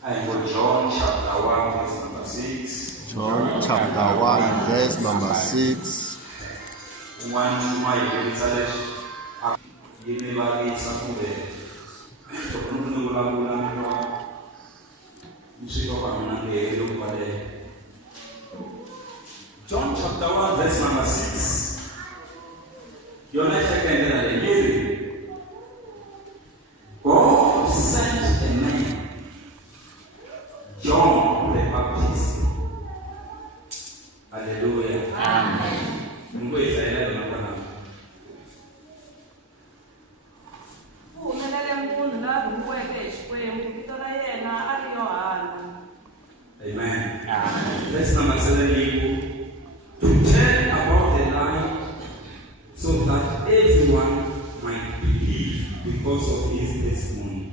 I go John chapter 1 verse number 6. John chapter 1 verse number 6. One my challenge give me back somewhere. John chapter 1 verse number 6. Your life can tell you. God sent a man, John the Baptist. Hallelujah. Amen. Amen. Verse number 7, to tell about the light so that everyone might believe because of his testimony.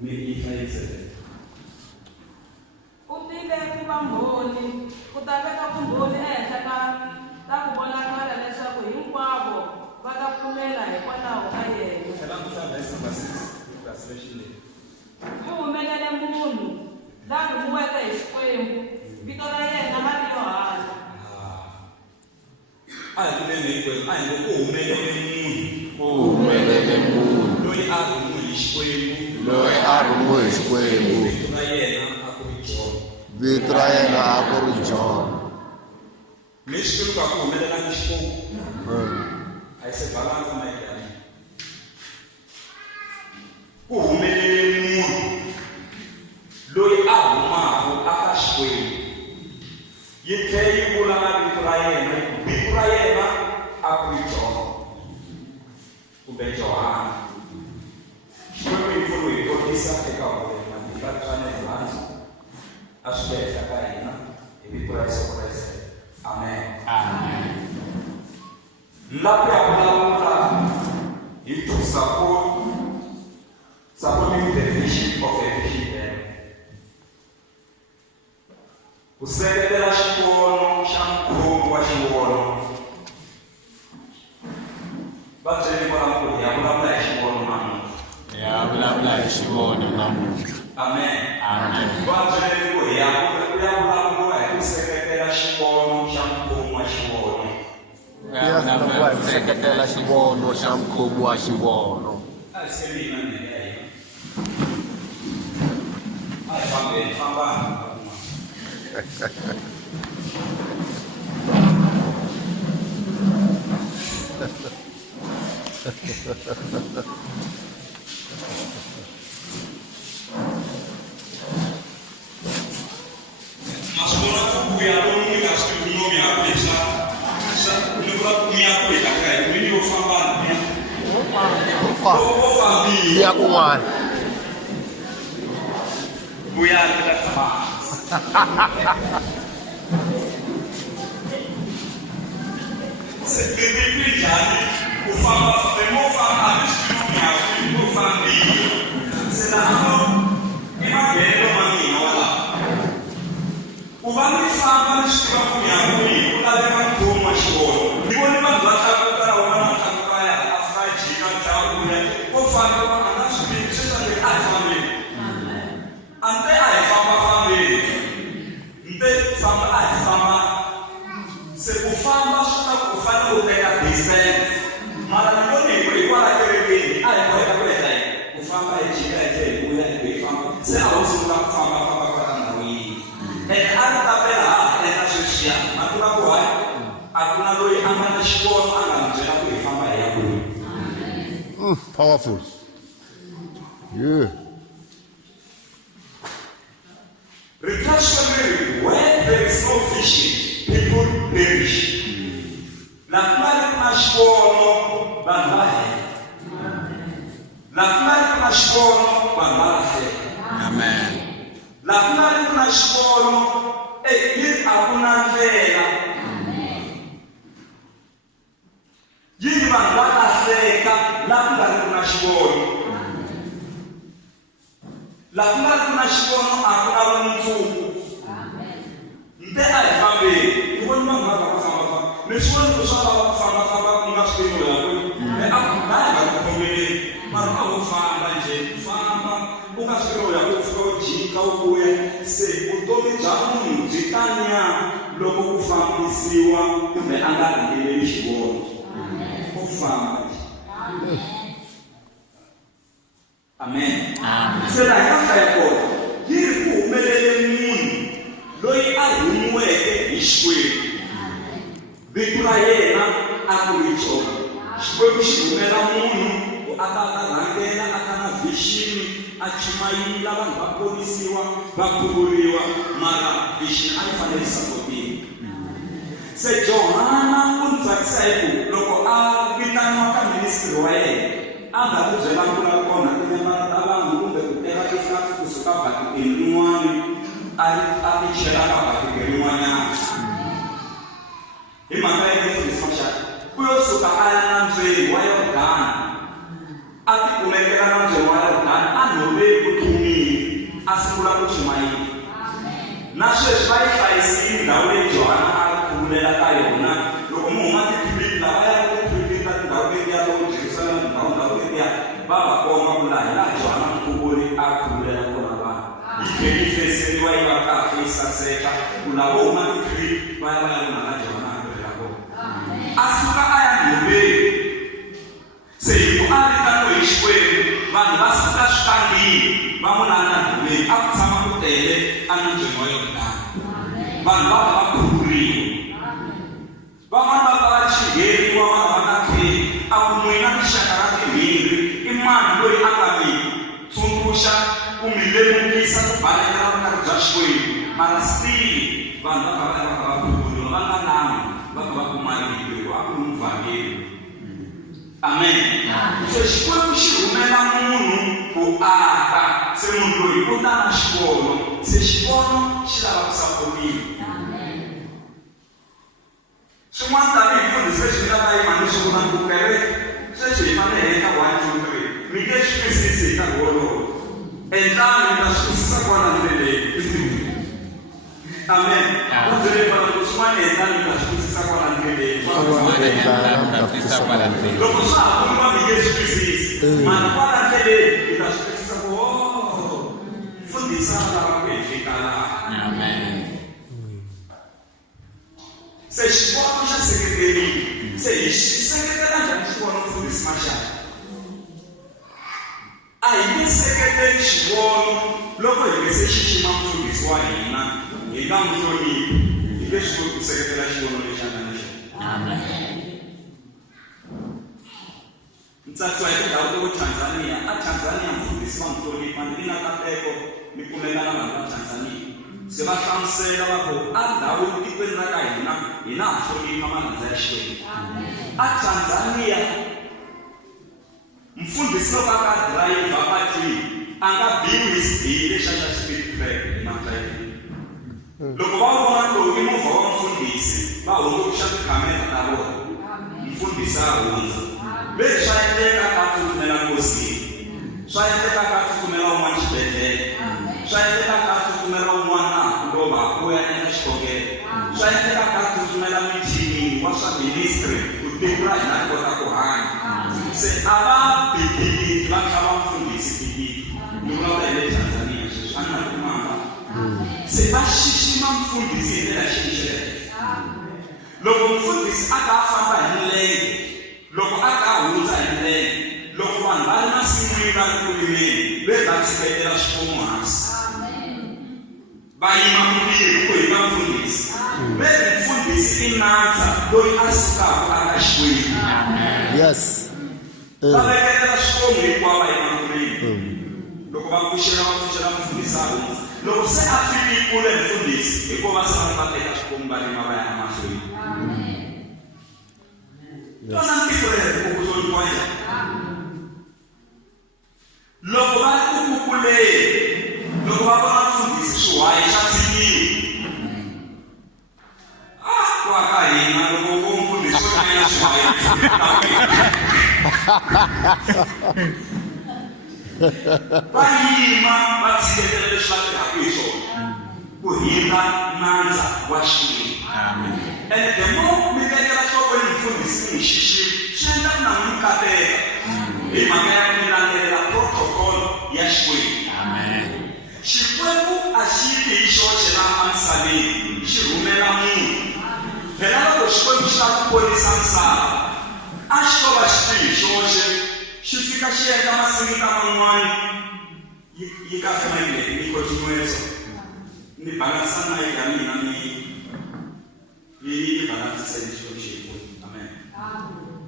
Maybe 5:7. Amen. Amen. It to supporting the vision of a vision. Useketela xivono xa mkhuvo wa xivono. Vabyeni vulavula ya vulavula hi xivono namuntlha. Ya vulavula hi xivono namuntlha. Amen. Amen. Vabyeni ku ya vulavula hi ku seketela xivono xa mkhuvo wa xivono. Ya vulavula hi ku seketela xivono xa mkhuvo wa xivono. Ya kuwan. Buya kita sama. Sebelum jadi, ufama ufama anishunya ufami. Senang imagine mami wala. Ufami fama anishunya kuni, ulale kampo mashoro. Niwoni mandata kukara wana kakaya afaji na tabuya. Ufami anashunya sasa ni atami. Ante ai fama family. Ante fama ai fama. Se kufamba shuna kufanya upeka business. Mara nyoni kwa kereni ai kwa kwenda kufamba ejika ete kuya kufamba. Se awusuka kufamba kwa nawi. Hata pela ena shishia. Hakuna kwa hakuna loi amana shikono anamjena kufamba yako. Powerful. Yeah. Retractionary, when there is no fishing, people perish. Lakini kuna shikono bandahe. Lakini kuna shikono bandahe. Amen. Lakini kuna shikono hii hakuna ndela. Yini bandahe lakini kuna shikono. Lakini kuna shikono hakuna mtu. Mbe alifambe, kwa nini mama akafanya? Nishoni kusala wakafanya kwa mashimo yako. Hakuna kukombele. Mara au famba je, famba se vutomi bya munhu byi tanya loko ku fambisiwa kumbe a nga ringeleli xivono ku famba. Amen. Se laha ka hlaya kona yi ri ku humelele munhu loyi a rhumiweke hi Xikwembu. Vito ra yena a ku ri Jona. Xikwembu xi rhumela munhu ku a ta rhangela a ta na vision a chimayila vanhu va ponisiwa va khuvuriwa mara vision a yi fanele yi sapotiwa. Se Johana u ni tsakisa hi ku loko a vitaniwa ka ministry wa yena a nga ku byela ku la kona tinembara ta vanhu kumbe ku teka tiflati kusuka batikeli rin'wana a ti chela ka batikeli rin'wanyana. Hi mhaka ya mfundhisi Maxaka u yo suka a ya nambyeni wa Yordani a ti kumekela nambyeni wa Yordani a nhoveni ku tlumile a sungula ku chumayela. Na sweswi va yi hlayisile ndhawu leyi Johana a khuvuleka ka yona. Loko mu huma tiphilippi lava ya ku tiphilippi ta tindhawu letiya to Jerusalem ndhawu letiya va va komba ku laha hi laha Johana Mkhuvuli a khuvuleka kona vanhu. Yi tlhela yi feseriwa yi va kahle yi saseka ku lava vo huma tiphilippi va ya va ya vona ka Johana a khuvuleka kona. A suka a ya nhoveni. Se hi ku a vitaniwe hi Xikwembu vanhu va suka switandini va n'wi na nhoveni a ku tshama ku tele a nambyeni wa Yordani. Vanhu va va khuvuriwa. Van'wana va va va chingeriwa vanhu va nga kheli a ku n'wina rixaka ra timbirhi i mani loyi a nga mi tsundzuxa ku mi lemukisa ku balekela vukarhi bya Xikwembu mara still vanhu va va khuvuriwa va nga nami va va kuma rito a ku ri muvhangeli. Amen. So Xikwembu xi rhumela munhu ku aka se munhu loyi u ta na xivono se xivono xi lava ku sapotiwa. Swin'wana tanihi mfundhisi leswi mi nga ta yima ni swi vona ku kereke sweswi hi fanele hi ka 1 2 3 mi nge swi twisisi hi nkarhi wolowo endlani mi ta swi twisisa kwala ndleleni. Amen. U byele vanhu ku swin'wana endlani mi ta swi twisisa kwala ndleleni. Loko swa ha vuriwa mi nge swi twisisi mara kwala ndleleni mi ta swi twisisa ku mfundhisi a lava ku hi fika laha. Amen. Se xivono xa seketelile se hi xi seketela njhani xivono mfundhisi Maxaka? A hi nge seketeli xivono loko hi nge se xixima mfundhisi wa hina hi nga muhloniphi hi nge swi koti ku seketela xivono lexi a nga na xona. Ni tsakisiwa hi tindhawu to Tanzania. A Tanzania mfundhisi wa muhlonipha ni na nkateko ni kumeka na vanhu va Tanzania. Se va hlamusela va ku a ndhawini tikweni ra ka hina hi na ha hlonipha malandza ya Xikwembu. A Tanzania mfundhisi loko a ka dirayivha patwini a nga biwi hi xidiri lexa xa speed track ematrayini. Loko va vona lowu i movha wa mfundhisi va hunguxa tikhamera ta vona mfundhisi a hundza. Leswi swa endleka ka tsutsumela nkosini, swa endleka ka tsutsumela un'wana xibedhlele, swa endleka ka tsutsumela un'wana ku lova ku ya eka xikongelo, swa endleka ka tsutsumela mithinini wa swa ministry ku tiko ra hina ri kota ku hanya. Se a va bidikiti va tlhava mfundhisi bidikiti ni vulavula hi le Tanzania sweswi a ni na timanga. Se va xixima mfundhisi hi ndlela xinxele. Loko mfundhisi a ka famba hi milenge, loko a ka hundza hi milenge, loko vanhu va ri masin'wini va ri ku rimeni ve va tshiketela xifomo hansi va yima mbirhi ku hi ka mfundhisi. Ve mfundhisi i nandza loyi a sukaka a ka Xikwembu. Yes. Va veketela xifomo hinkwavo va yima mbirhi. Loko va pfuxela mfundhisi a hundza. Loko se a fiki kule mfundhisi hikuva se va teka xifomo va rima va ya emahlweni. Tona ntiko leri ku hloniwa yena. Loko va ri ku kukuleni, loko va vona mfundhisi swiwayi xa tshikile. Ku aka hina loko vo mfundhisi wo nyanya swiwayi va yima va tshiketela leswi va tirhaka hi swona ku hina nandza wa Xikwembu. And the more mi tekela nhlokweni mfundhisi n'wi xixima swi endla ku na n'wi kateka hi mhaka ya ku landzelela protocol ya Xikwembu. Xikwembu a xi yi hi masaleni xi rhumela munhu phela loko xikwembu xi lava ku ponisa misava a xi to va xi tihi xoxe xi fika xi endla masingita man'wana yi kahle mayile ni continueso ni balansa na ya mina ni yi balansa ni xo amen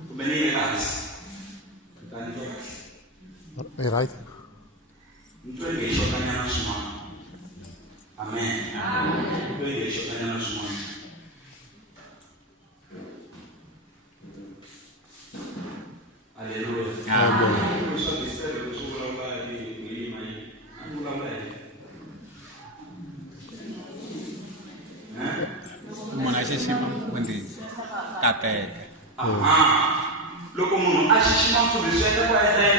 kumbe ni le kahle tani to kahle right ntwe nge xo kanyana swin'wana amen ntwe nge xo kanyana swin'wana Hallelujah. Amen. Questo mistero che solo la di prima anche la lei. Mona xixima mfundhisi kateka. Loko munhu a xixima mfundhisi ya ku endla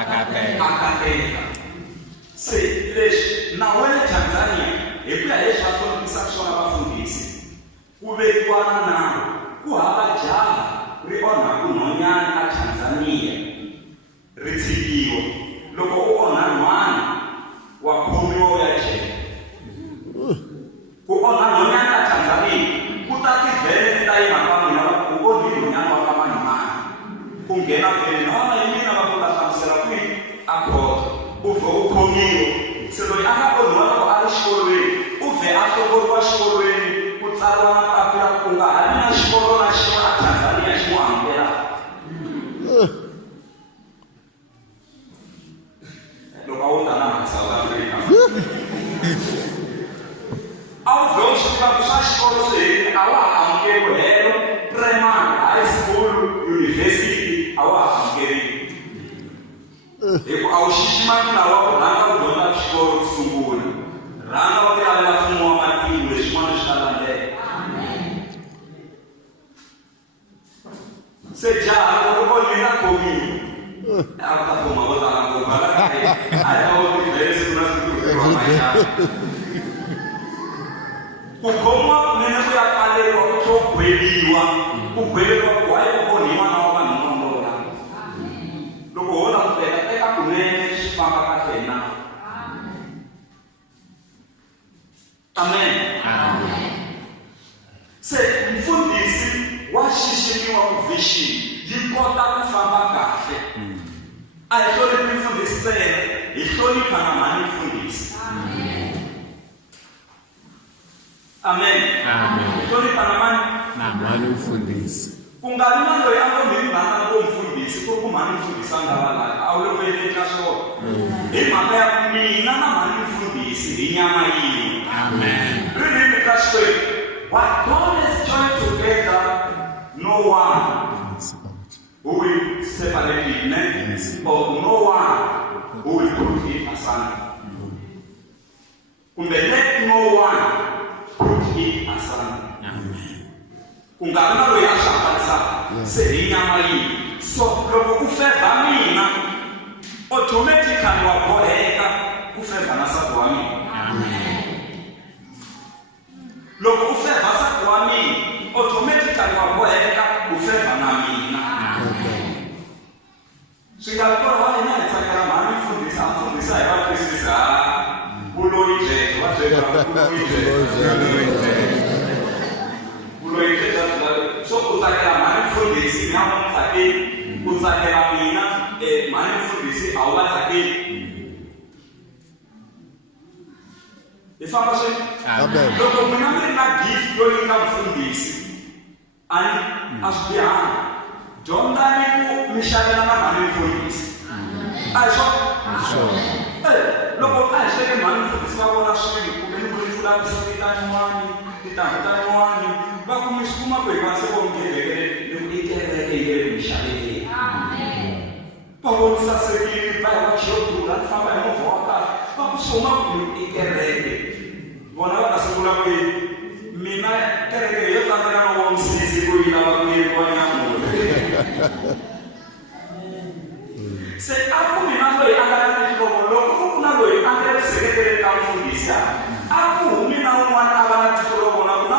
akateka. Se leswi na wena Tanzania hi ku ya leswi va hloniphisaka swona vafundhisi ku vekiwana nawu ku hava jaha ri onha kunhonyana a Tanzania ri tshikiwa loko u onha nhwana wa khomiwa u ya jele ku onha nhonyana a Tanzania ku ta tivhele ta yima ka n'wina ku onhi nhonyana wa ka mani mani ku nghena vhele na yi mina va ku ta hlamusela kwihi a khoto u vhe u khomiwa se loyi a nga onhiwa loko a ri xikolweni u vhe a hlongoriwa xikolweni ku tsariwa na papila ku nga ha ri na xikolo na xin'we a Tanzania xi n'wi amukela loko a wu ta na South Africa a wu vhe u swi tiva ku swa xikolo swi a wa ha amukeriwi helo primary high school university a wa ha amukeriwi hi ku a wu xiximangi na wa ku rhanga ku dyondza xikolo ku sungula rhanga u ti lavela mfumo wa matiko leswin'wana swi ta landela se jaha loko ni na khomiwa a ta khoma vo tala ngopfu a ya wo tivhele siku na siku ku khomiwa kunene ku ya pfaleriwa ku to gweliwa ku gweleriwa ku hayi ku onhiwa na wa vanhu nombora loko ho languteka eka kunene swi famba kahle na amen se mfundhisi wa xiximiwa ku vision yi kota ku famba kahle a hi hloniphi mfundhisi ntsena hi hlonipha na mhani mfundhisi amen hi hlonipha na mhani mfundhisi ku nga vi na loyi a ngo ni rhandza ngo mfundhisi ku ri ku mhani mfundhisi a nga va laha a wu le ku endleni ka swona hi mhaka ya ku mina na mhani mfundhisi hi nyama yin'we ririmi ka xikwembu what God has joined together no one who will separate it, or no one who will put it asunder. Let no one put it asunder. Kungalina loyi a hlanganisaka se hi nyama yin'we. So loko ku fevha mina automatically wa boheka ku fevha na nsati wa mina. Loko u fevha nsati wa mina automatically wa boheka ku fevha na mina. Swi nga kona wa hina hi tsakela mhani mfundhisa hi va twisisa uloyi jeje wa byela uloyi jeje so ku tsakela mhani mfundhisi ni hawa tsakeli ku tsakela mina mhani mfundhisi a wu va tsakeli hi famba swi loko mina mi ri na gift yo nyika mfundhisi a swi bihanga dyondzani ku mi xavela na mhani mfundhisi a hi swona loko a hi xeke mhani mfundhisi va vona swilo kumbe ni vuli vulavisisi ta nyuwani tintangu ta nyuwani va ku mi swi kuma ku hi va se vo mi gevekele ni ku i kereke yi le mi xaveleni va vonisa sekini va hi va xiyo durha ni famba hi movha wa kahle va ku swi huma ku i kereke vona va ta sungula ku mina kereke yo tlangela no wa misisi ku yi lava ku yeriwa nyamula se a ku mina loyi a nga na tihlovo loko ku na loyi a nga le seketeleni ka mfundhisi a ku humi na un'wana a va na tihlovo na ku na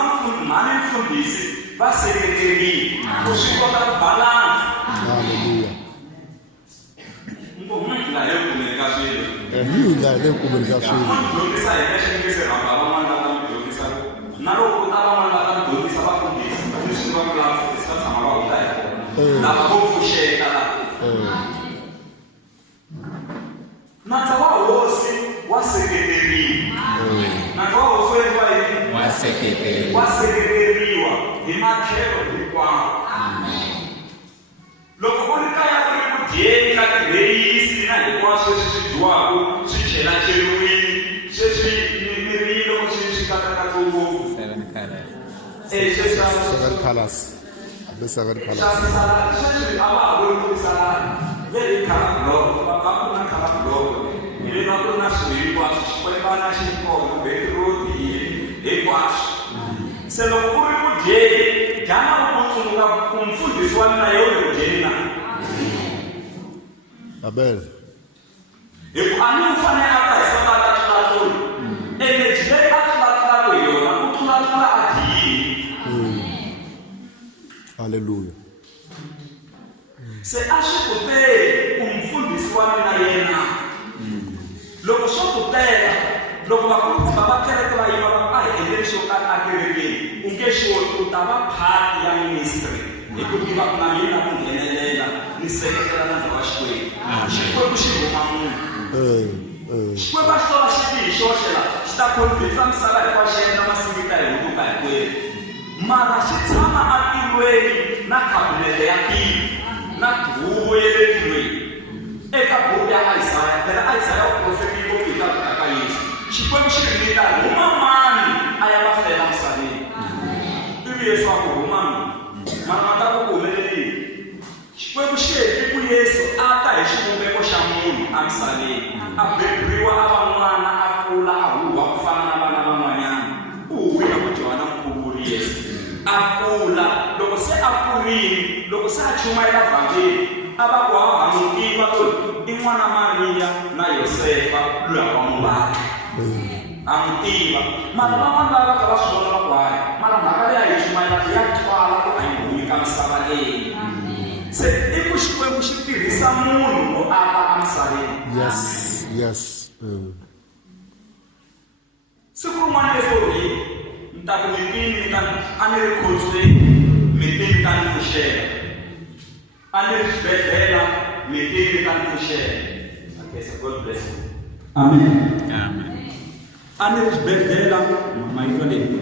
mhani mfundhisi va seketelini ku swi kota ku balansa nga le ku kumeni ka swilo hi nga le ku kumeni ka swilo dyondzisa hi leswi nge se rhamba van'wana va mi dyondzisa na loko ta van'wana va ta dyondzisa vafundhisi leswi va ku lava fundhisi va tshama va hundza hi kona lava vo pfuxeta laha nandza wa hosi wa seketeriwa nandza wa hosi wa yini wa seketeriwa hi matlhelo hinkwawo loko ku ri kaya ku ri ku dyeni ka tirheyisi na hinkwaswo leswi swi dyiwaka swi chelacheriwile sweswi mirini loko swi katsakatsa ngopfu 7 colors. 7 colors. The 7 colors. sweswi a va ha voni ku ri saladi very color block va ku na color block hi va ku ri na swilo hinkwaswo xikwembana xikolo beetroot hinkwaswo se loko ku ri ku dyeni dyana u kutsundzuka ku mfundhisi wa mina yona ku dyeni na Amen. hikuva a ni u fanele a ta hi sabata tlulatulu energy leyi a tlulatulaka hi yona ku tlulatula a dyini Hallelujah. se a swi ku tele ku mfundhisi wa mina yena loko swo ku tela loko vakulukumba va kereke va yiva va hi endleli xo karhi a kerekeni u nge xoti u ta va phati ya ministry hi ku tiva ku na mina ku nghenelela ni seketela na ndhawu wa xikwembu xikwembu xi rhuma munhu xikwembu a xi tova xi tihi xoxe la xi ta khonfisa misava hinkwayo xi endla masingita hi hutuka hinkwenu mara xi tshama atilweni na khabinete ya tilo na huvo ya le tilweni eka buku ya Isaya phela Isaya u profetile ku fika ka Yesu xikwembu xi ri mita huma mani a ya va fela misaveni ivi Yesu a ku huma mara ma ta ku humelelini xikwembu xi heti ku Yesu a ta hi xivumbeko xa munhu a misaveni a beburiwa a va n'wana a kula a huwa ku fana na vana van'wanyana u huwile ku Johana Mkhuvuri Yesu a kula loko se a kurile loko se a chumayela vhangeli a va ku a n'wi tiva loyi i n'wana Mariya na Yosefa loyi a va n'wi vaka a n'wi tiva mara van'wana va va ka va swi vona va ku hayi mara mhaka leyi a hi chumayelaka ya twala ku a yi humi ka misava leyi se i ku xikwembu xi tirhisa munhu ku aka a misaveni Yes. siku rin'wana Yesu ri ni ta ku mitini a ni ri khotsweni mitini ta ni pfuxela a ni ri xibedhlele mitini ta ni pfuxela okay so God bless you amen a ni ri xibedhlele mayitwa leyi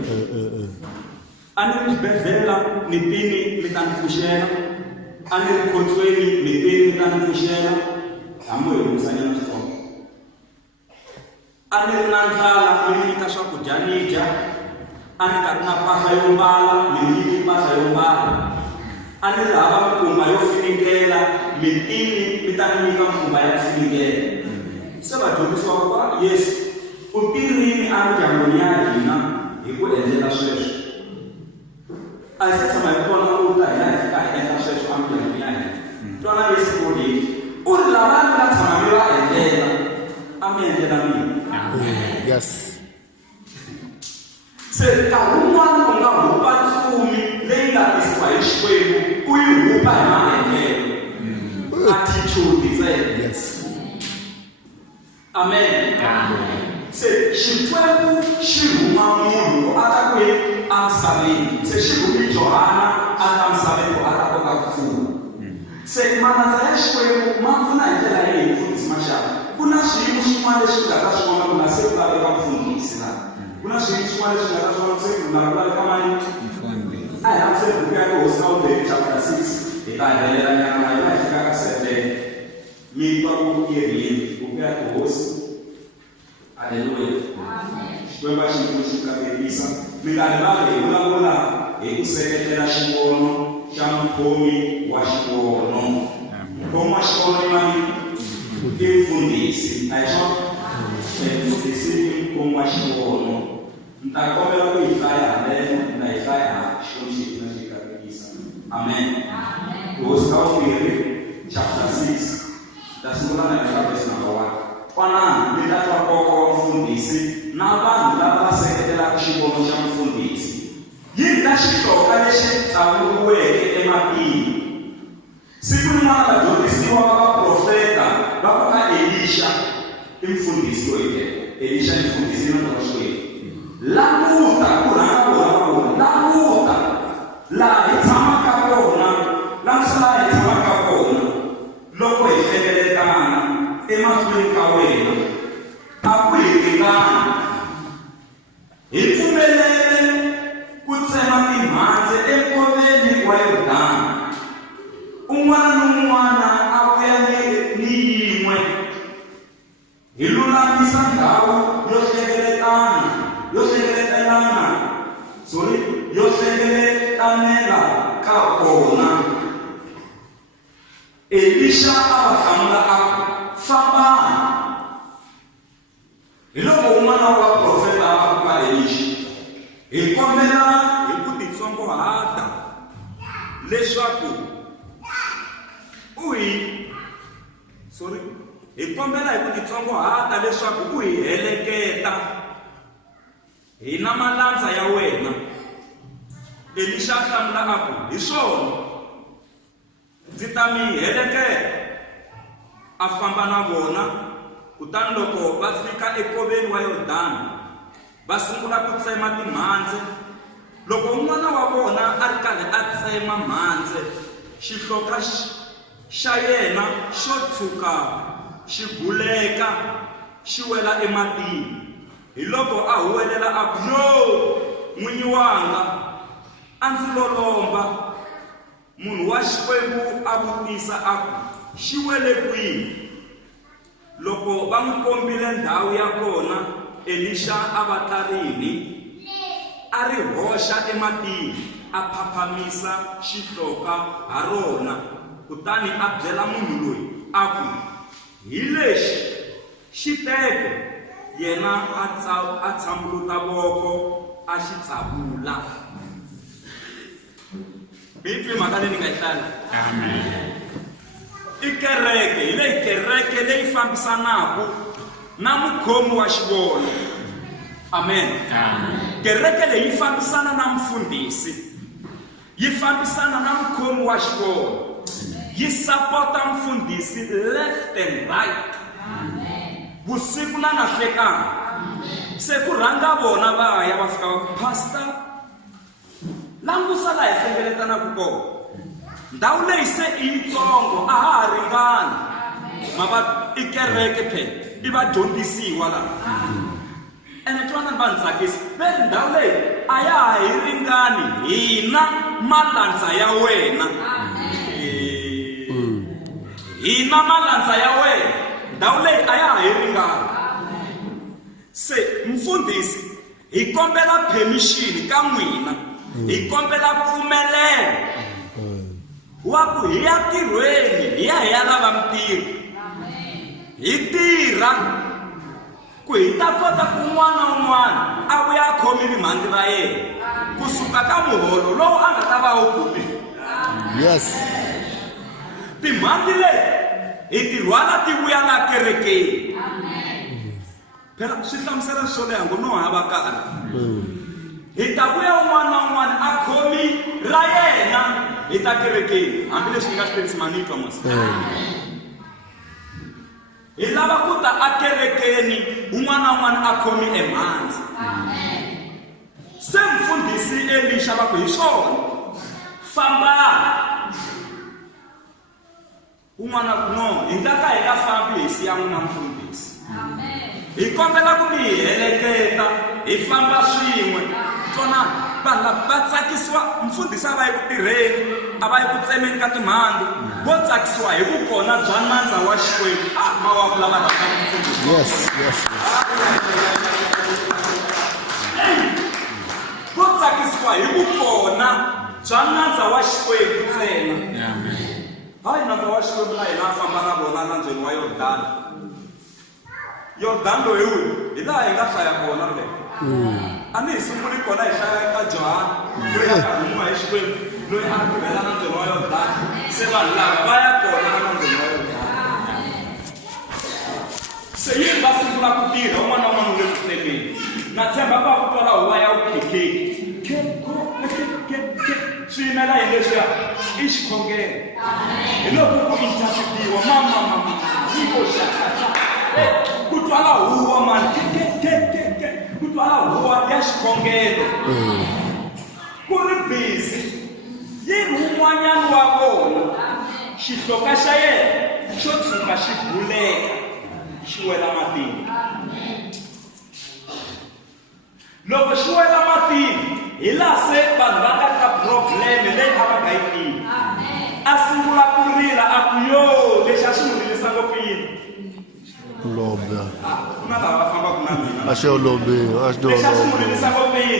a ni ri xibedhlele mitini mi ta ni pfuxela a ni ri khotsweni mitini mi ta ni pfuxela hambi hi humesanyana switsongo a ni ri na ndlala mi nyika swakudya ni dya a ni nga ri na mpahla yo mbala mi nyiki mpahla yo mbala a ni ri hava mkumba yo finingela mitini mi ta ni nyika mkumba ya finingela se vadyondzisiwa va Yesu u tirini a mindyangwini ya hina hi ku endlela sweswo a hi se tshama hi kona u ta hina hi fika hi endla sweswo a mindyangwini ya hina twana Yesu ku ri u ri lava mi nga tshama mi va endlela a mi endlela mina Yes. se nkarhi wun'wana u nga hupa ntsumi leyi nga tisiwa hi xikwembu u yi hupa hi maendlelo attitude ntsena Yes. amen se xikwembu xi huma munhu a ta ku emisaveni se xi humi Johana a ta misaveni ku a ta kota ku pfuna se malandza ya xikwembu ma pfuna hi ndlela leyi mfundhisi Maxaka ku na swiyimo swin'wana leswi nga ta swi vona ku nga se ku laveka mfundhisi laha ku na swiyimo swin'wana leswi nga ta swi vona ku se ku nga laveka mani a hi langutiseni buku ya Hosi Kawudeni chapter 6 hi ta helela nyana hi va hi fika ka 7 mi twa ku yerini buku ya Hosi haleluya xikwembu xi n'wi xi katekisa mi nga rivali hi vulavula hi ku seketela xivono xa mukhomi wa xivono mukhomi wa xivono i mani i mfundhisi a hi swona mfundhisi i mukhomi wa xivono ni ta kombela ku hi hlaya haleno na hi hlaya xivono xexi na xi katekisa amen Hosi Kawudeni chapter 6 ta sungula na eka verse number 1 twanani mi ta twa nkoka wa mfundhisi na vanhu lava va seketelaka xivono xa mfundhisi yini na xihloka lexi tsavuriweke ematini siku rin'wana vadyondzisiwa va vaprofeta va ku ka Elisha i mfundhisi loyi Elisha i mfundhisi na Xikwembu languta ku rhanga laha hi tshamaka kona laha hi tshamaka kona loko hi hlengeletana emahlweni ka wena a ku hi ringana hi pfumelele ku tsema timhandzi enkoveni wa Yordani un'wana na un'wana a vuya ni yin'we hi lulamisa ndhawu yo hlengeletanela ka kona. Elisha a va hlamula a ku fambani. Hi loko un'wana wa vaprofeta a ku ka Elisha hi kombela hi ku titsongohata leswaku hi kombela hi ku titsongohata leswaku u hi heleketa hina malandza ya wena. Elisha a hlamula a ku hi swona ndzi ta mi heleketa. A famba na vona kutani loko va fika enkoveni wa Yordani va sungula ku tsema timhandzi. Loko un'wana wa vona a ri karhi a tsema mhandzi xihloka xa yena xo tshuka xi guleka xi wela ematini. Hi loko a huwelela a ku no n'winyi wanga a ndzi lolomba. Munhu wa Xikwembu a vutisa a ku xi wele kwihi. Loko va n'wi kombile ndhawu ya kona Elisha a va tlarini a ri hoxa ematini a phaphamisa xihloka ha rona kutani a byela munhu loyi a ku hi lexi xi teke. Yena a tshambuluta voko a xi tsavula. Bitwi mhaka leyi ni nga yi hlaya. Amen. I kereke hi leyi kereke leyi fambisanaka na mukhomi wa xivono. Amen. Amen. Kereke leyi yi fambisana na mfundhisi, yi fambisana na mukhomi wa xivono, yi sapota mfundhisi left and right. Vusiku na nhlekani. Se ku rhanga vona va ya va fika va ku pastor langusa laha hi hlengeletanaka kona. Ndhawu leyi se i yitsongo a ha ha ringani. Mava i kereke phela i vadyondzisiwa laha. Ene twanani va ndzi tsakisa veri ndhawu leyi a ya ha hi ringani hina malandza ya wena. Hina malandza ya wena ndhawu leyi a ya ha hi ringani. Se mfundhisi hi kombela permission ka n'wina, hi kombela mpfumelelo wa ku hi ya tirhweni, hi ya lava mintirho. Hi tirha ku hi ta kota ku un'wana na un'wana a vuya a khomile mhandzi ra yena kusuka ka muholo lowu a nga ta va wu kumile. Yes. Timhandzi leti hi ti rhwala ti vuya laha kerekeni. Phela swi hlamusela swo leha ngo no hava nkarhi. Hi ta vuya un'wana na un'wana a khomi ra yena hi ta kerekeni. Hambileswi hi nga swi tirhisi manitwa mos. Hi lava ku ta a kerekeni un'wana na un'wana a khomi emhandzi. Se mfundhisi Elisha va ku hi swona fambani. Un'wana no hi nga ka hi nga fambi hi siya n'wina mfundhisi. Hi kombela ku mi heleketa hi famba swin'we. Tona vanhu lava va tsakisiwa mfundhisi a va yi ku tirheni a va yi ku tsemeni ka timhandzi vo tsakisiwa hi vukona bya nandza wa Xikwembu. Mawaku lava rhandzaka mfundhisi. Yes, yes. Vo tsakisiwa hi vukona bya nandza wa Xikwembu ntsena. Amen. Hayi nandza wa Xikwembu la hina a famba na vona nandzweni wa Yordani. Yordani loyi hi laha hi nga hlaya kona le. A ni hi sunguli kona hi hlaya ka Johana loyi a nga humiwa hi Xikwembu loyi a tirhela nandzweni wa Yordani. Se vanhu lava va ya kona nandzweni wa Yordani. Se yini va sungula ku tirha un'wana na un'wana u le ku tsemeni. Na tshemba va ku twala huwa ya vukhekeki. Swi yimela hi leswiya i xikhongelo. Hi loko ku intercediwa mama hi koxaka. Ku twala huwa mani ku twala huwa ya xikhongelo. Ku ri busy yi ri un'wanyana wa vona xihloka xa yena xo tshuka xi buleka xi wela matini. Loko xi wela matini hi laha se vanhu va nga ka probleme leyi a va nga yi tivi. A sungula ku rila a ku yo lexi a xi n'wi rilisa ngopfu yini. Lobe. Ku na lava va fambaka na mina. A xi olobe, a xi Lexi a xi n'wi olobe. rilisa ngopfu yini.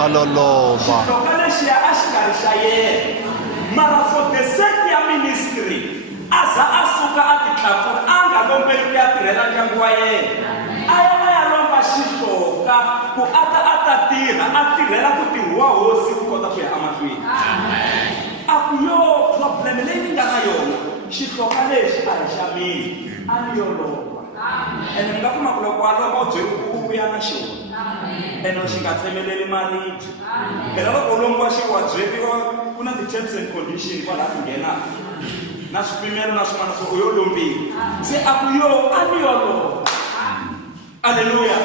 A loloba. Xihloka lexiya a xi nga ri xa yena. Mara for the sake ya ministry a za a suka a ti tlakula a nga lombeli ku ya tirhela ndyangu wa yena. A ya lomba xihloka ku a ta tirha a tirhela ku tirhiwa hosi ku kota ku ya emahlweni. A ku yo problem leyi ni nga na yona xihloka lexi a hi xa mina a ni yo lomba. Ene mi nga kuma ku loko a lomba u byeri ku u vuya na xona. Ene xi nga tsemeleli maribye. Phela loko u lombiwa xi wa byeriwa ku na ti-terms and conditions kwalaha ku nghenaka na swipimelo na swin'wana swo u yo lombile. Se a ku yo a ni yo lomba. Aleluya.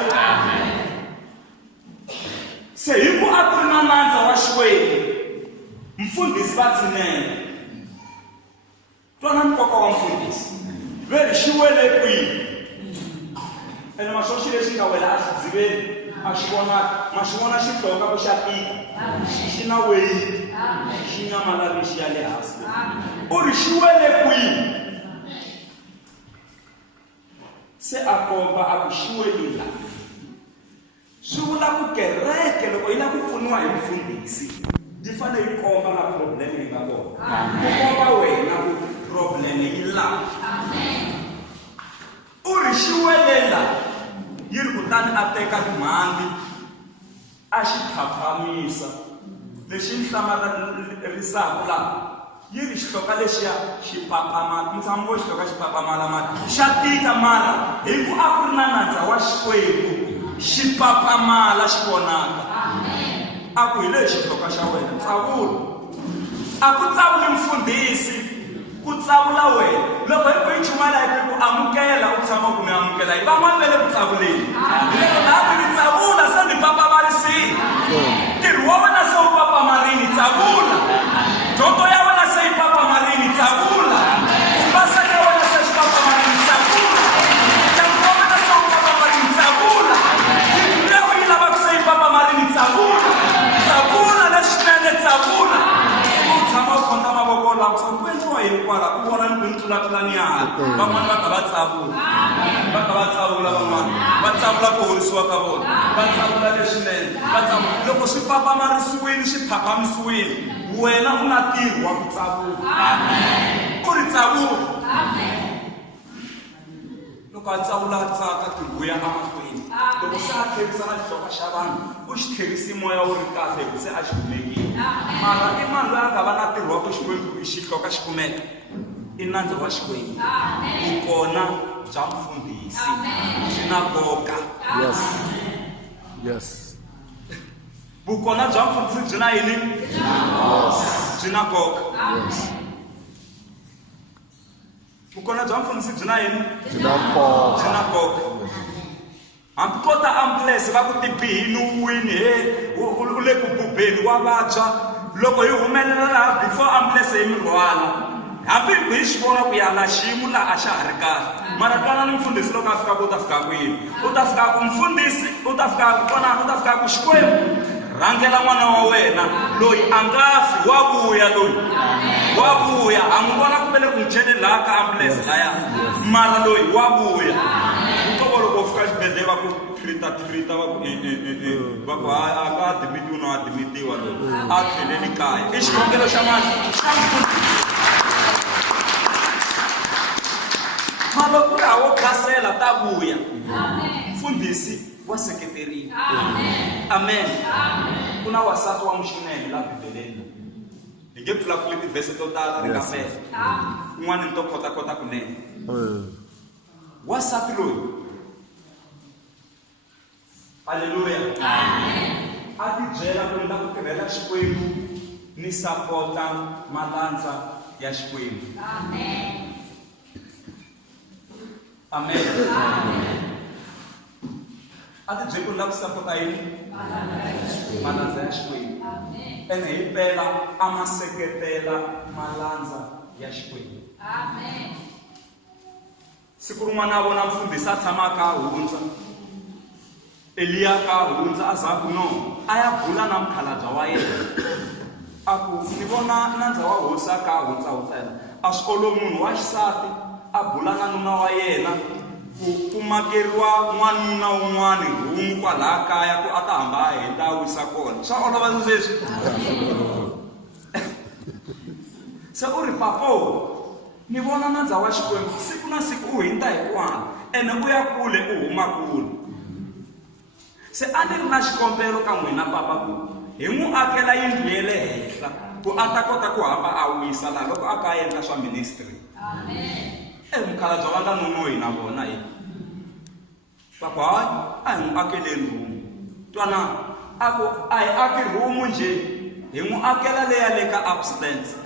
Se hi ku a ku ri na nandza wa Xikwembu mfundhisi va tshinela. Twana nkoka wa mfundhisi. Veri xi wele kwihi. Ene maswoxi lexi nga wela a xi dziveni a xi vonaka ma xi vona xihloka ku xa tika xi na weyiti xi nyamala lexi ya le hansi. U ri xi wele kwihi. Se a komba a ku xi welile laha. Swi vula ku kereke loko yi lava ku pfuniwa hi mfundhisi yi fanele yi komba na problem yi nga kona. Ku komba wena ku problem yi laha. U ri xi wele laha. Yi ri kutani a teka timhandzi a xi phaphamisa lexi ni hlamarisaka laha. Yi ri xihloka lexiya xi papamala ntshamo wo xihloka xi papamala mati xa tika mara hi ku a ku ri na nandza wa Xikwembu xi papamala xi vonaka. A ku hi lexi xihloka xa wena tsavula. A ku tsavuli mfundhisi ku tsavula wena. Loko hi ku yi chumala hi ku amukela u tshama ku ni amukela hi van'wana va le ku tsavuleni. Loko laha ku ni tsavula se ni papamarisile. Ntirho wa wena se wu papamarini tsavula. Dyondzo ya wena se yi papamarini tsavula. Ku basa ka wena se xi papamarini tsavula. Ndyangu wa wena se wu papamarini tsavula. Leyi yi lavaka se yi papamarini tsavula. Tsavula leswinene tsavula. U tshama u khonda mavoko laha ku endliwa yini kwala ku vona ni ku ni tlulatlulani yaha. Van'wana va ta va tsavula. Va ta va tsavula van'wana. Va tsavula ku horisiwa ka vona. Va tsavula leswinene. Va tsavula. Loko swi papamarisiwile swi phaphamisiwile wena u na ntirho wa ku tsavula. U ri tsavula. Loko a tsavula a tsaka tirho ya emahlweni. Loko se a tlherisana xihloka xa vanhu u xi tlherisi moya wu ri kahle hi ku se a xi kumekile. Mara i mani loyi a nga va na ntirho wa ku Xikwembu xihloka xi kumeka. I nandza wa Xikwembu. Vukona bya mfundhisi byi na nkoka. Yes. Yes. Vukona bya mfundhisi byi na yini? Byi na nkoka. Yes. Vukona bya mfundhisi byi na yini? Byi na nkoka. Byi na nkoka. Hambi kota ambulense va ku tibihini wini u le ku bubeni wa vabya. Loko hi humelela laha before ambulense yi mi rhwala. Hambi hi xi vona ku ya la xiyimo laha a xa ha ri kahle. Mara twanani mfundhisi loko a fika ku u ta fika kwini. U ta fika ku mfundhisi u ta fika ku twanani u ta fika ku Xikwembu rhangela n'wana wa wena loyi a nga fi wa vuya loyi. Wa vuya a n'wi vona ku vele ku n'wi chele laha ka ambulense laya. Mara loyi wa vuya. Loko loko u fika xibedhlele va ku trita va ku va ku a nga adimitiwi no adimitiwa loyi. A tlheleni kaya. I xikongelo xa mani? Xa mfundhisi. Mara ku ri hava khasela ta vuya. Mfundhisi wa seketeriwa. Amen. Ku na wasati wa muxinene laha Bibeleni. Hi nge pfulapfuli tivhese to tala ri nga fela. Kun'wana ni to kota kunene. Wasati loyi. Haleluya. A ti byela ku ni la ku tirhela Xikwembu ni sapota malandza ya Xikwembu. Amen. ati byi ku lava ku sapota yini malandza ya Xikwembu ene hi mpela a ma seketela malandza ya Xikwembu. Siku rin'wana vona mfundhisi a tshama ka hundza Eliya ka hundza a za ku no a ya bula na mukhalabye wa yena a ku ni vona nandza wa hosi a ka hundza a swi olovi munhu wa xisati a bula na nuna wa yena ku makeriwa n'wanuna wun'wana humu kwalaha kaya ku a ta hamba a henda a wisa kona swa olova sweswi se u ri papo ni vona nandza wa Xikwembu siku na siku u hinta hinkwana ene u ya kule u huma kule se a ni ri na xikombelo ka n'wina papa ku hi n'wi akela yindlu ya le henhla ku a ta kota ku hamba a wisa laha loko a ka endla swa ministry. Mukhalabye wa ka nonohi na vona papa a hi n'wi akeleni rumu twana a ku a hi aki rumu njhe hi n'wi akela leya le ka upstairs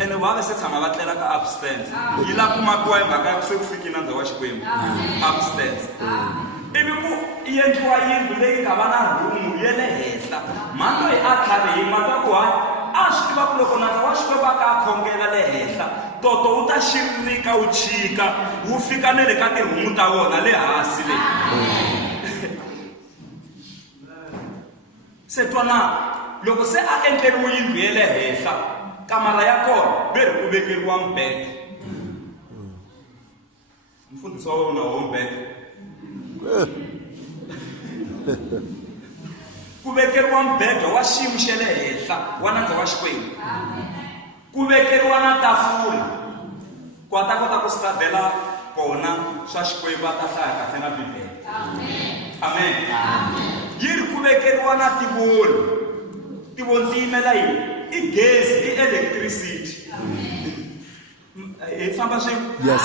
ene va se tshama va tlela ka upstairs yi la ku makiwa hi mhaka ya ku se ku fiki nandza wa Xikwembu upstairs ivi ku endliwa yindlu leyi nga va na rumu ya le henhla mhani loyi a tlhave hi mhaka ku a swi tiva ku loko nandza wa Xikwembu a ka a khongela le henhla toto wu ta xirika wu chika wu fika ne le ka tihomu ta vona le hansi le se twana loko se a endleriwe yindlu ya le henhla kamara ya kona ve ri ku vekeriwa mbete mfundhisi wa wona wo mbete ku vekeriwa mbedwa wa xiyimo xa le henhla wa nandza wa Xikwembu ku vekeriwa na tafula ku a ta kota ku studyela kona swa Xikwembu a ta hlaya kahle na Bibele. Amen. Yi ri ku vekeriwa na tivoni ti yimela yini i gezi i electricity hi famba swi a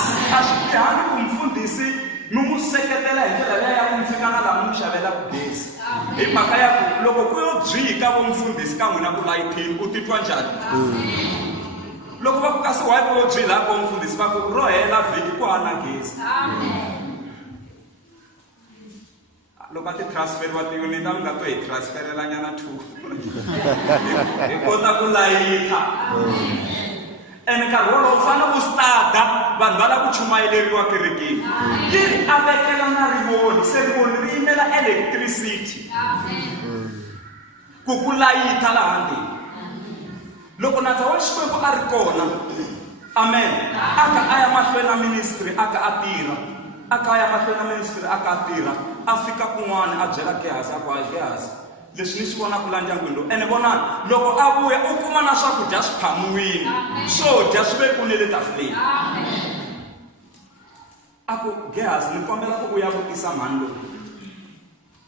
swi bihani ku mfundhisi mi n'wi seketela hi ndlela leyi ya ku mi fika na laha mi n'wi xavelaku gezi hi mhaka ya ku loko ku yo byi vo mfundhisi ka n'wina ku layithini u titwa njhani loko va ku kasi wa ku yo byi laha vo mfundhisi va ku ro hela vhiki ku hana gezi loko a ti transferiwa tiyuniti a mi nga to hi transferelanyana 2 hi kota ku layitha ene nkarhi wolowo u fanele ku stada vanhu va lava ku chumayeleriwa kerekeni yi ri a vekela na rivoni se rivoni ri yimela electricity ku ku layitha laha ndeni loko nandza wa Xikwembu a ri kona amen aka a ya mahlweni na ministry aka a tirha aka ya mahlweni na ministry aka a tirha a fika kun'wana a byela Gehazi a ku hayi Gehazi leswi ni swi vonaka la ndyangwini lowu ene vonani loko a vuya u kuma na swakudya swi phamiwile swo dya swi vekuni le tafuleni a ku Gehazi ni kombela ku u ya vutisa mhani lowu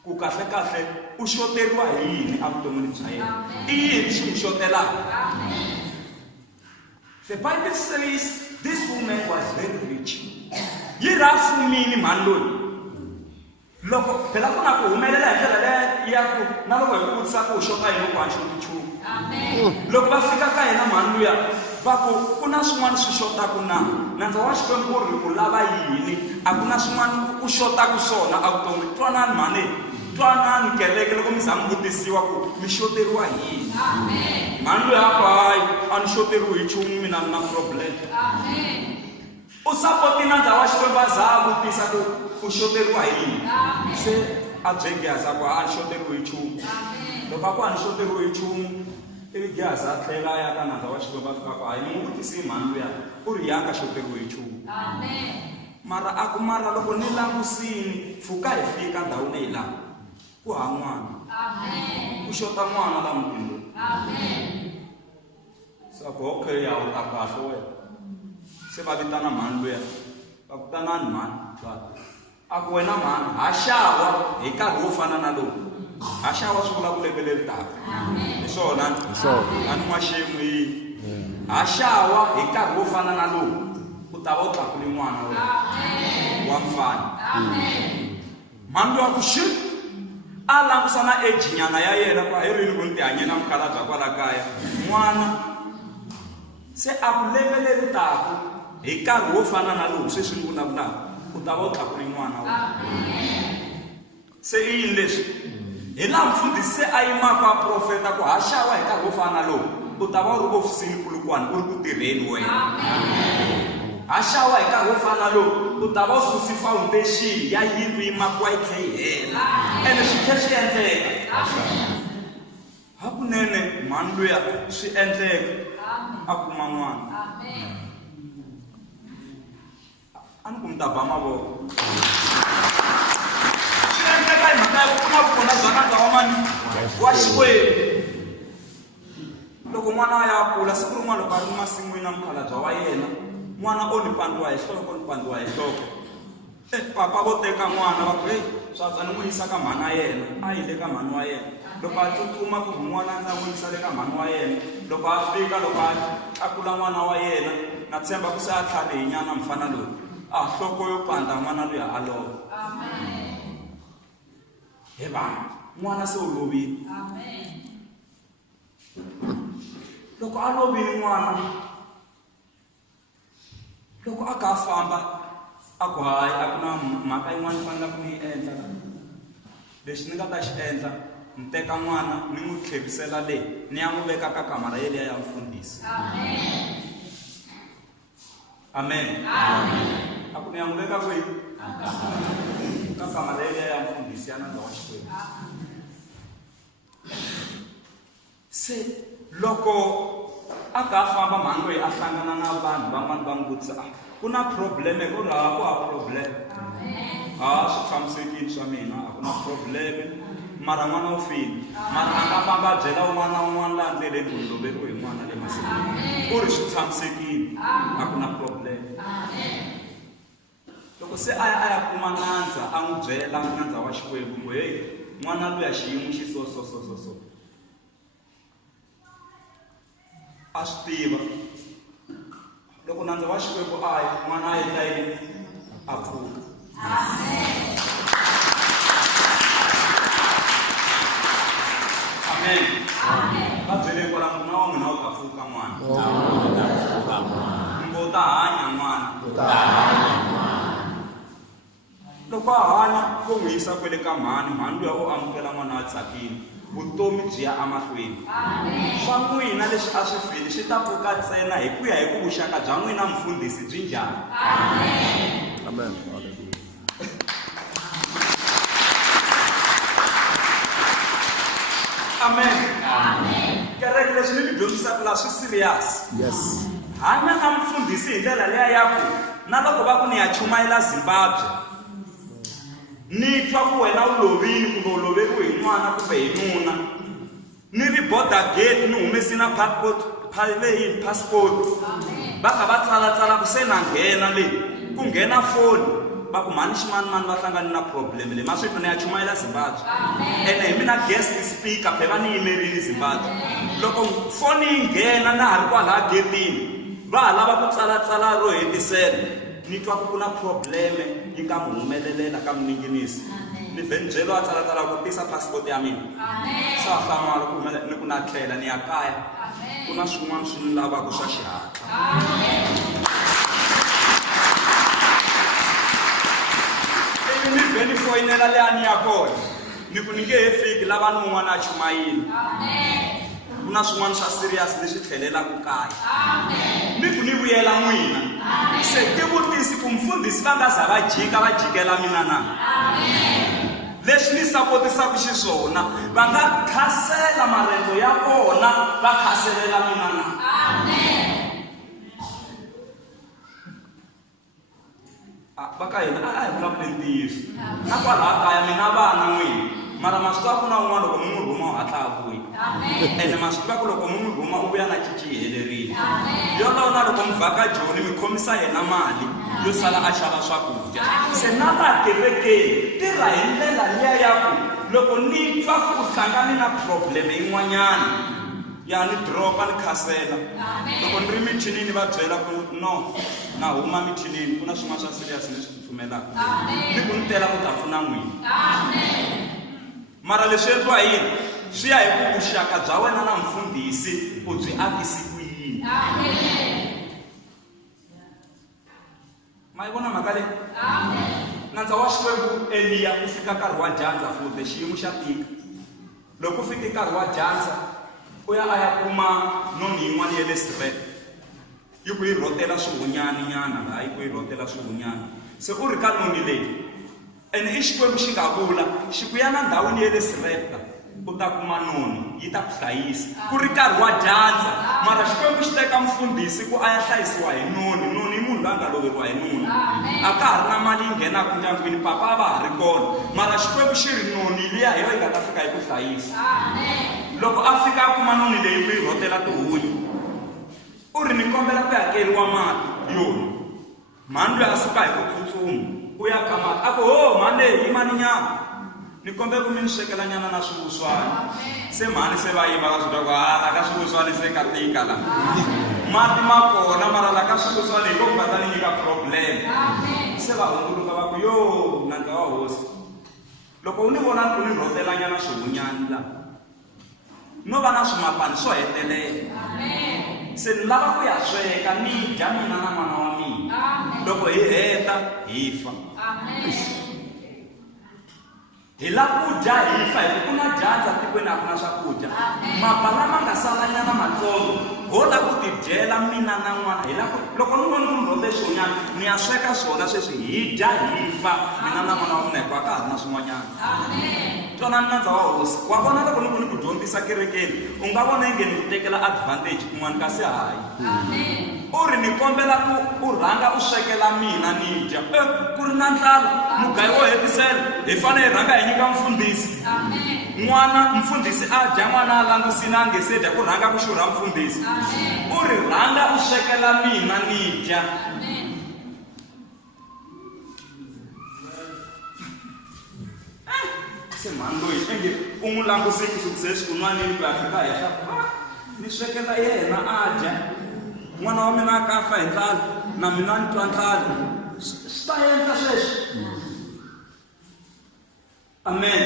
ku kahle kahle u xoteriwa hi yini evuton'wini bya yena i yini xi n'wi xotelaka. The Bible says this woman was very rich yi ri a fumini mhani loyi loko phela ku na ku humelela hi ndlela leyi ya ku na loko hi ku vutisa ku u xota yini ku a nchumu loko va fika ka yena mhani luya va ku na swin'wana swi xotaku na nandza wa Xikwembu ku ri u lava yini a ku na swin'wana u xotaku swona evuton'wini twanani mhani twanani kereke loko mi za mi vutisiwa ku mi xoteriwa hi yini mhani luya a ku hayi a ni xoteriwi hi nchumu mina ni na problem u sapoti nandza wa Xikwembu a za a vutisa ku u xoteriwa hi yini se a bye Gehazi a ku a ni xoteriwi hi nchumu loko a ku a ni xoteriwi hi nchumu ivi Gehazi a tlhela a ya ka nandza wa Xikwembu a fika ku hayi ni n'wi vutisi hi mhani luya u ri ya nga xoteriwi hi nchumu mara a ku mara loko ni langusini pfuka hi fika ndhawu leyi laha ku ha n'wana ku xota n'wana la mutini sa ku okay ya u ta kahle wena se va vitana mhani luya va ku tanani mhani a ku wena mhani ha xawa hi nkarhi wo fana na lowu ha xawa swi vula ku lembe leri taka hi swona a ni n'waxemu yini ha xawa hi nkarhi wo fana na lowu u ta va u tlakule n'wana wena wa mfana mhani luya ku xi a langusa na age nyana ya yena ku hi rini ku ni ti hanye na mukhalabye kwala kaya n'wana se a ku lembe leri taka hi nkarhi wo fana na lowu sweswi ni vulavulaka u ta va u tlakule n'wana se i yini leswi hi laha mfundhisi se a yimaka profeta ku haxawa hi nkarhi wo fana lowu u ta va u ri ofisini kulukwana u ri ku tirheni wena haxawa hi nkarhi wo fana lowu u ta va u susi foundation ya yindlu yi makiwa yi tlhe yi hela ene swi tlhe swi endleka hakunene mhani luya swi endleka a kuma n'wana a ni ku mi ta ba mavoko swi endleka hi mhaka ya ku na vukona bya nandza wa mani wa Xikwembu loko n'wana a ya kula siku rin'wana loko a ri masin'wini na mukhalabye wa yena n'wana o ni pandiwa hi nhloko ni pandiwa hi nhloko papa vo teka n'wana va ku heyi swa ni n'wi yisa ka mhani wa yena a yi le ka mhani wa yena loko a tsutsuma ku n'wana ndza n'wi yisa le ka mhani wa yena loko a fika loko a tlakula n'wana wa yena na tshemba ku se a tlhale hi nyana mfana loyi a nhloko yo pandza n'wana loyi a lova he vanhu n'wana se u lovile loko a lovile n'wana loko a ka famba a ku hayi a ku na mhaka yin'wana fanele ku ni yi endla lexi ni nga ta xi endla ni teka n'wana ni n'wi tlherisela leyi ni ya n'wi veka ka kamara yeliya ya mfundhisi amen a ku ni ya n'wi veka kwihi ka kamara yeliya ya mfundhisi ya nandza wa Xikwembu se loko a ka famba mhani loyi a hlangana na vanhu van'wana va n'wi vutisa ku na probleme ku ri hava ku hava probleme swi tshamisekile swa mina a ku na probleme mara n'wana u file mara a nga famba a byela un'wana na un'wana laha ndleleni ku loveriwe hi n'wana le masikwini u ri swi tshamisekile a ku na probleme loko se a ya kuma nandza a n'wi byela nandza wa Xikwembu ku heyi n'wana luya xiyimo xi so a swi tiva loko nandza wa Xikwembu a ya n'wana a endla yini a pfuka amen va byele kwala n'wana wa n'wina u ta pfuka n'wana mbo ta hanya n'wana loko a hanya ko n'wi yisa kwele ka mhani luya o amukela n'wana a tsakile vutomi byi ya emahlweni swa n'wina leswi a swi fili swi ta pfuka ntsena hi ku ya hi ku vuxaka bya n'wina mfundhisi byi njhani Amen. amen kereke leswi ni mi dyondzisaka laha swi serious Yes. hanya na mfundhisi hi ndlela leya ya ku na loko va ku ni ya chumayela Zimbabwe ni twa ku wena u lovile kumbe u loveriwe hi n'wana kumbe hi nuna ni ri border gate ni humesi na passport va kha va tsalatsala ku se na nghena leyi ku nghena foni va ku mhani ximanimani va hlangane na problem leyi maswito ni ya chumayela Zimbabwe ene hi mina guest speaker phe va ni yimerile Zimbabwe loko foni yi nghena na ha ri kwalaha getini va ha lava ku tsalatsala ro hetisela ni twa ku na probleme yi nga mu humelelela ka mininginisi ni vhe ni byeriwa a tsalatsala ku tisa passport ya mina sa hlamala ku ni ku na tlhela ni ya kaya ku na swin'wana swi ni lavaka swa xihatla ivi ni vhe ni foyinela leya ni ya kona ni ku ni nge he fiki lava ni un'wana a chumayile ku na swin'wana swa serious leswi tlhelelaka kaya ni ku ni vuyela n'wina se tivutisi ku mfundhisi va nga za va jikela mina na leswi ni sapotisaka xiswona va nga khasela marendzo ya vona va khaselela mina na va ka hina a hi vulavuleni ntiyiso na kwalaha kaya mina vana n'wina mara ma swi tiva ku na un'wana loko mi n'wi rhuma u hatla a vuya ene ma swi tiva ku loko mi n'wi rhuma u vuya na cici helerile yolowo na loko mi vhaka Joni mi khomisa yena mali yo sala a xava swakudya se na laha kerekeni tirha hi ndlela liya ya ku loko ni twa ku hlangane na probleme yin'wanyana ya ni dropa ni khasela loko ni ri mithinini va byela ku no na huma mithinini ku na swin'wana swa serious leswi tsutsumelaka ni ku ni tela ku ta pfuna n'wina mara leswi endliwa yini swi ya hi ku vuxaka bya wena na mfundhisi u byi akisi ku yini ma yi vona mhaka leyi na nandza wa Xikwembu Eliya ku fika nkarhi wa dyandza futhi xiyimo xa tika. Loko ku fika nkarhi wa dyandza u ya a ya kuma noni yin'wana ya le Sireta yi ku yi rhotela swihunyani nyana laha yi ku yi rhotela swihunyani. Se u ri ka noni leyi ene i Xikwembu xi nga vula xi ku ya na ndhawini ya le Sireta u ta kuma noni yi ta ku hlayisa ku ri nkarhi wa dyandza. Mara Xikwembu xi teka mfundhisi ku a ya hlayisiwa hi noni. Noni i munhu loyi a nga loveriwa hi noni, a ka ha ri na mali yi nghenaka ndyangwini, papa a va ha ri kona, mara Xikwembu xi ri noni liya hi yona yi nga ta fika hi ku hlayisa. Loko a fika a kuma noni leyi ku yi rhotela tihunyi u ri ni kombela ku hakeriwa mali yona. Mhani loyi a suka hi ku tsutsuma u ya ka mati a ku ho mhani leyi yi mani nyana ni kombela ku mi ni swekela nyana na swivuswana. Se mhani se va yiva va swi twa ku la ka swivuswana se ka tika la mati ma kona mara la ka swivuswana hi loko va ta ni nyika problem. Se va hunguluka va ku yo nandza wa hosi loko u ni vona ku ni rhotela nyana swihunyani la no va na swimapani swo hetelela. Se ni lava ku ya sweka ni dya mina na n'wana wa mina. Loko hi heta hi fa. Hi la ku dya hi fa hi ku na dyandza tikweni a ku na swakudya. Mapa lama nga salanyana matsongo ho la ku tidyela mina na n'wana hi la ku loko ni vona ku ni rhote swin'wanyana ni ya sweka swona sweswi hi dya hi fa mina na n'wana wa mina hikuva ka ha ri na swin'wanyana. Twanani nandza wa hosi wa vona loko ni ku ni ku dyondzisa kerekeni u nga vona inge ni ku tekela advantage kun'wana kasi hayi. U ri ni kombela ku u rhanga u swekela mina ni dya ku ri na ndlala mugayo wo hetisela hi fanele hi rhanga hi nyika mfundhisi. N'wana mfundhisi a dya n'wana a langusini a nge se dya ku rhanga ku xurha mfundhisi. U ri rhanga u swekela mina ni dya. Se mhani loyi enge u n'wi langusini ku sukise xikun'wanini ku ya fika henhla ni swekela yena a dya n'wana wa mina a ka fa hi ndlala na mina ni twa ndlala swi ta endla sweswi. Amen.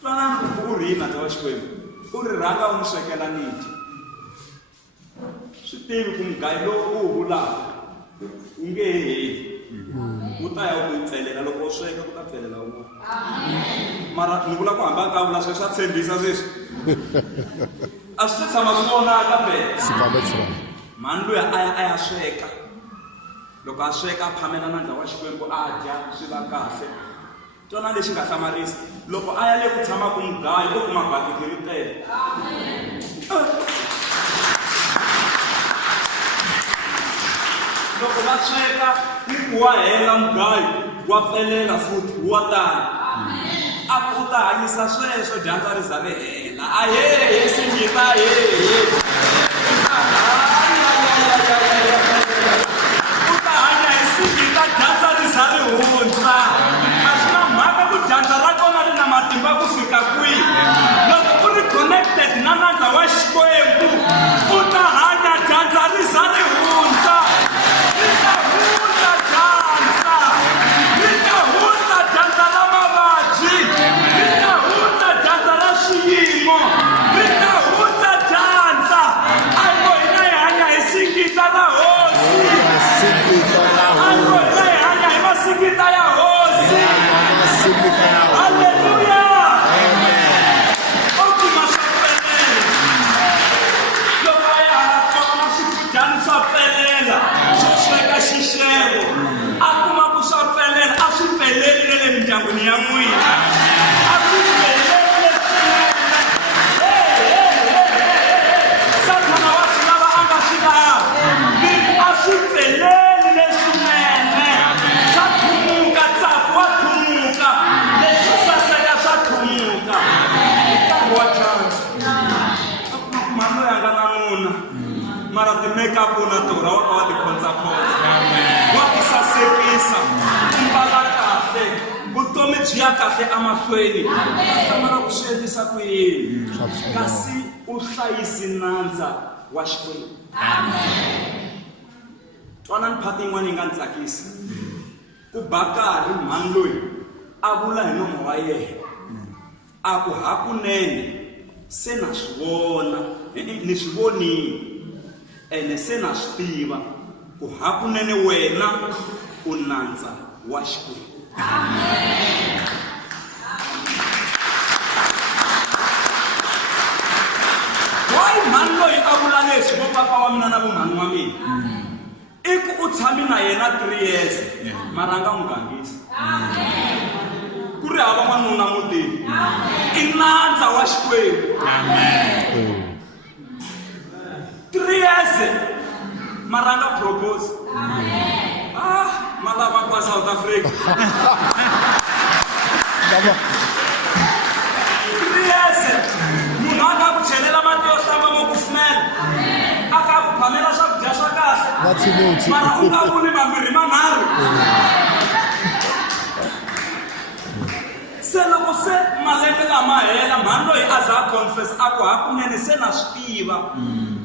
Twanani ku u ri hina nandza wa Xikwembu u ri rhanga u ni swekela ni dya. Swi tivi ku mugayo lowu u wu vulaka u nge heli wu ta ya u yi tselela loko u sweka ku ta tselela wun'wana. Mara ni vula ku hamba ka vula sweswi swa tshembisa sweswi a swi se tshama swi vonaka kambe mhani loyi a ya sweka. Loko a sweka a phamela nandza wa Xikwembu a dya swi va kahle. Twana lexi nga hlamarisi loko a ya le ku tshamaku mugayo u kuma bakiti ri tele. Loko va sweka ni ku wa hela mugayo wa pfelela futhi wa tala. A ku ta hanyisa sweswo dyandza ri za ri hela. Ahe singita he. U ta hanya hi singita dyandza ri za ri hundza. A swi na mhaka ku dyandza ra kona ri na matimba ku fika kwihi. Loko u ri connected na nandza wa Xikwembu u ta hanya dyandza ri za ri hundza. Mara ti make-up una tora wa ti khonza khonza wa ti sasekisa mbala kahle vutomi byi ya kahle amahlweni mara ku swi endlisa ku yini kasi u hlayisi nandza wa Xikwembu. Twanani phati yin'wana yi nga ni tsakisi ku Bakari mhani loyi a vula hi nomo wa yena a ku hakunene se na swi vona ni swi vonile ene se na swi tiva ku hakunene wena u nandza wa Xikwembu. Why man loyi a vula leswi vo papa wa mina na vumhani wa mina i ku u tshami na yena 3 years mara a nga n'wi gangisi ku ri hava n'wanuna mutini i nandza wa Xikwembu. 3 years mara a nga propose malava kwa South Africa. 3 years munhu a nga ku chelela mati yo hlamba mo kufumela a ka ku phamela swakudya swa kahle mara u nga vuli mambirhi manharhu. Se loko se malembe lama hela mhani loyi a za a confess a ku hakunene se na swi tiva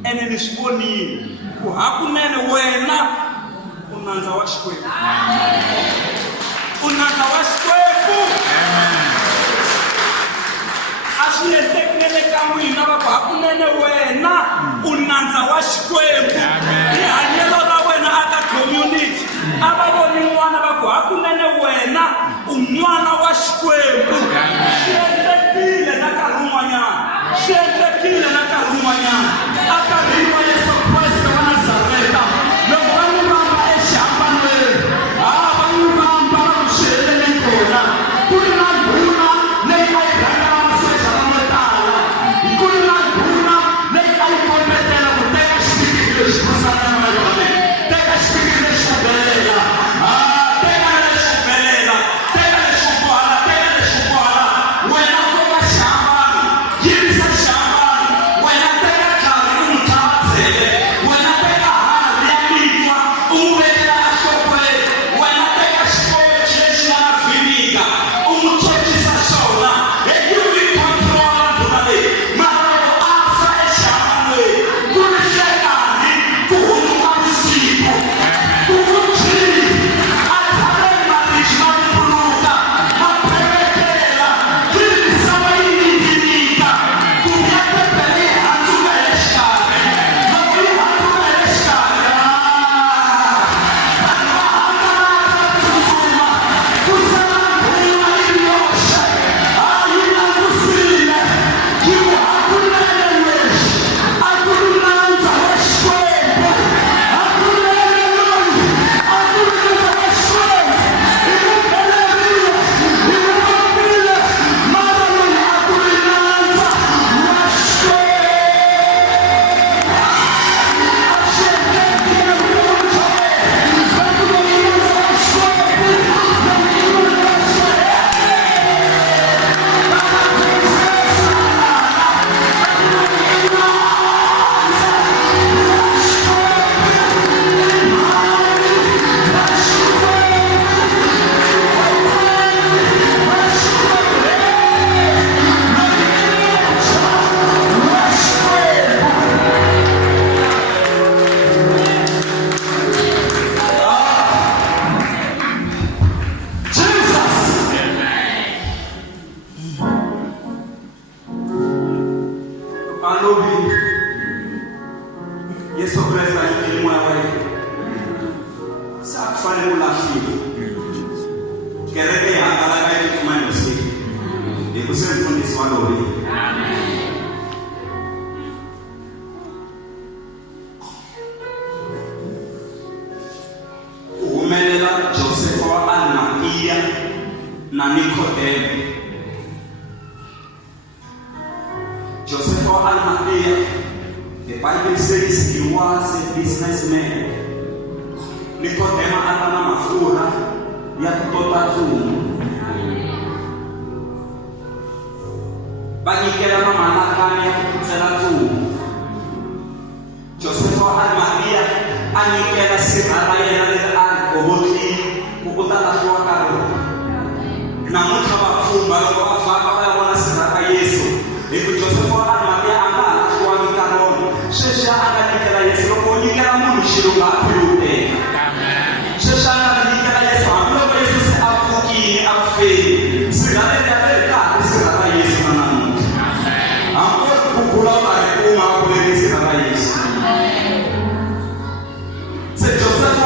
ene ni swi vonile ku hakunene wena u nandza wa Xikwembu. U nandza wa Xikwembu. A swi endlekile ka n'wina va ku hakunene wena u nandza wa Xikwembu. Hi hanyelo ra wena aka community a va voni n'wana va ku hakunene wena u n'wana wa Xikwembu. Swi endlekile na nkarhi wun'wanyana. Swi endlekile na nkarhi wun'wanyana. A nkarhini wa Yesu Kreste wa Nazareta loko va n'wi vamba exihambanweni va n'wi vamba va n'wi xheleleni kona ku ri na ndhuna leyi a yi rhangela masocha lamo tala. Ku ri na ndhuna leyi a yi kombetela ku teka xipikiri lexi kusalana na yona. Teka xipikiri lexi ku belela teka lexi ku belela teka lexi ku bohala teka lexi ku bohala. Wena koka xihambano yimisa xihambano. Wena teka nkarhi u n'wi tlhavazele. Wena teka harhi ya mitwa u n'wi vekela enhlokweni. Wena teka xipoci lexi nga na vhiniga u n'wi tshonisa xona. Hi yi control ndhuna leyi mara loko a fa exihambanweni ku ri nhlekani ku hundzuka vusiku ku vutshini a tshameni maribye ma tumbuluka ma phemetela yi misava yi ninginika ku ya pepele yi handzuka hi le xikarhi. Loko yi handzuka hi le xikarhi vanhu va hangalaka tsutsuma ku sala ndhuna yi yoxe yi langusile yi ku hakunene lexi a ku ri nandza wa Xikwembu. Hakunene loyi a ku ri nandza wa Xikwembu. Hi ku belerile hi ku vambile mara loyi a ku ri nandza wa Xikwembu. A swi endlekile vutomi bya wena va ku loyi nandza wa Xikwembu loyi ku ri wa Alobi Yesu Kreste ni moya wa yeye. Sasa kufanya ulafi. Kereke ya angalau kaiti tumani usiku. Ni kusema mfundisi wa Alobi. Umelela Joseph wa Arimathea na Nikodemo. Joseph wa Arimathea, the Bible says he was a businessman. Nikodemo alikuwa na mafuta ya kutoka Zumu. Banyikela na malakani ya kututsela Zumu. Joseph wa Arimathea anyikela sirara yena le alkoholi kukutala kwa karo. Na mutha bapfumba loko bafaka bayabona sirara Yesu. Hiku Joseph wa Arimathea anga kwa mikaro. Shesha akanyikela Yesu loko nyikela munhu xilo nga philuteka. Shesha akanyikela Yesu amloko Yesu se afukini afeni. Sirara ya ka sirara Yesu manamu. Amko kukula ba kuma kulekisa Yesu. Se Joseph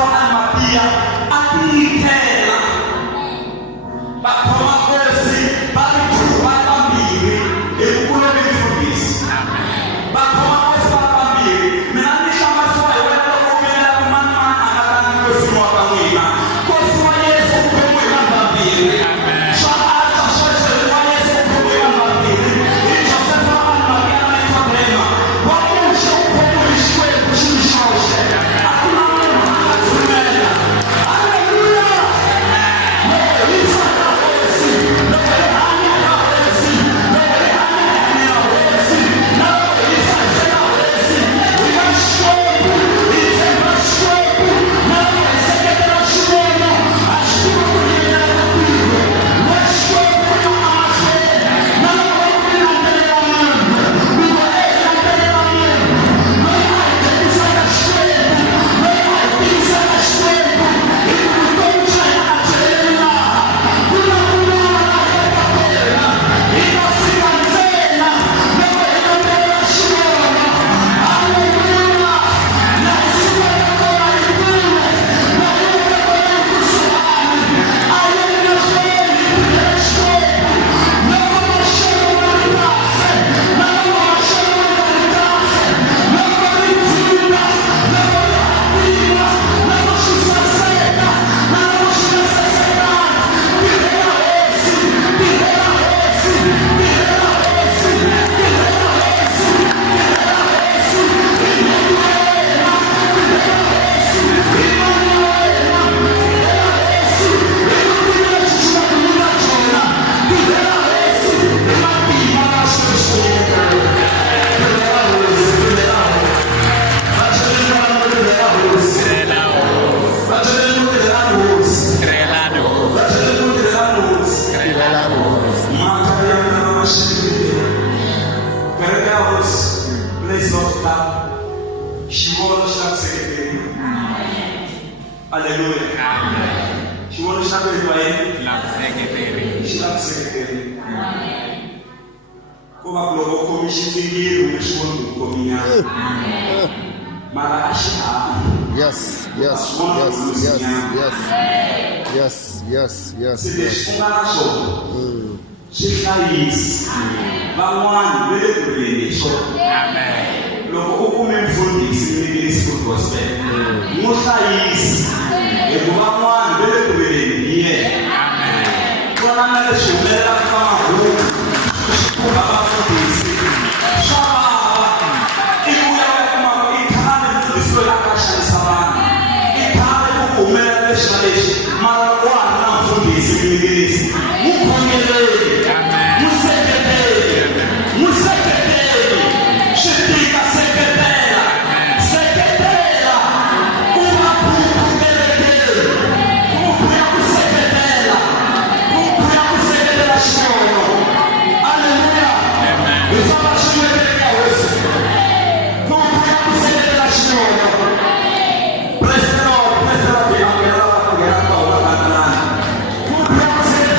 xaberirwa yini Lakuseketeri. ku va loko khomi xitsikiri u swi voni ku khomi nyana mara a xi haha Yes, yes, yes, yes, yes, yes, yes, se yes, leswi yes. u nga na swona swi hlayisi van'wani va le kuleni hi swona Amen. loko u kume mfundhisi minikisi ku gospel n'wi hlayisi hikuva van'wani va le kuleni hi yena ku na na leswi humelelaka ka mahungu swi khumba vafundhisi swa vava i ku ya va kuma ku i khale mfundhisi loyi a nga xanisa vanhu i khale ku ku humelela leswi na leswi mara wa ha ri na mfundhisi minikisi n'wi khongeleli n'wi seketeli n'wi seketeli swi tika seketela seketela ku va khungelekeli ku ya ku seketela ku ya ku seketela xinono aleluya hi famba xin'we eka hosi ku ya ku seketela xinono Praise the Lord, hi amukela va ku nghena ka huma ka ntlhanu ku ya ku seketela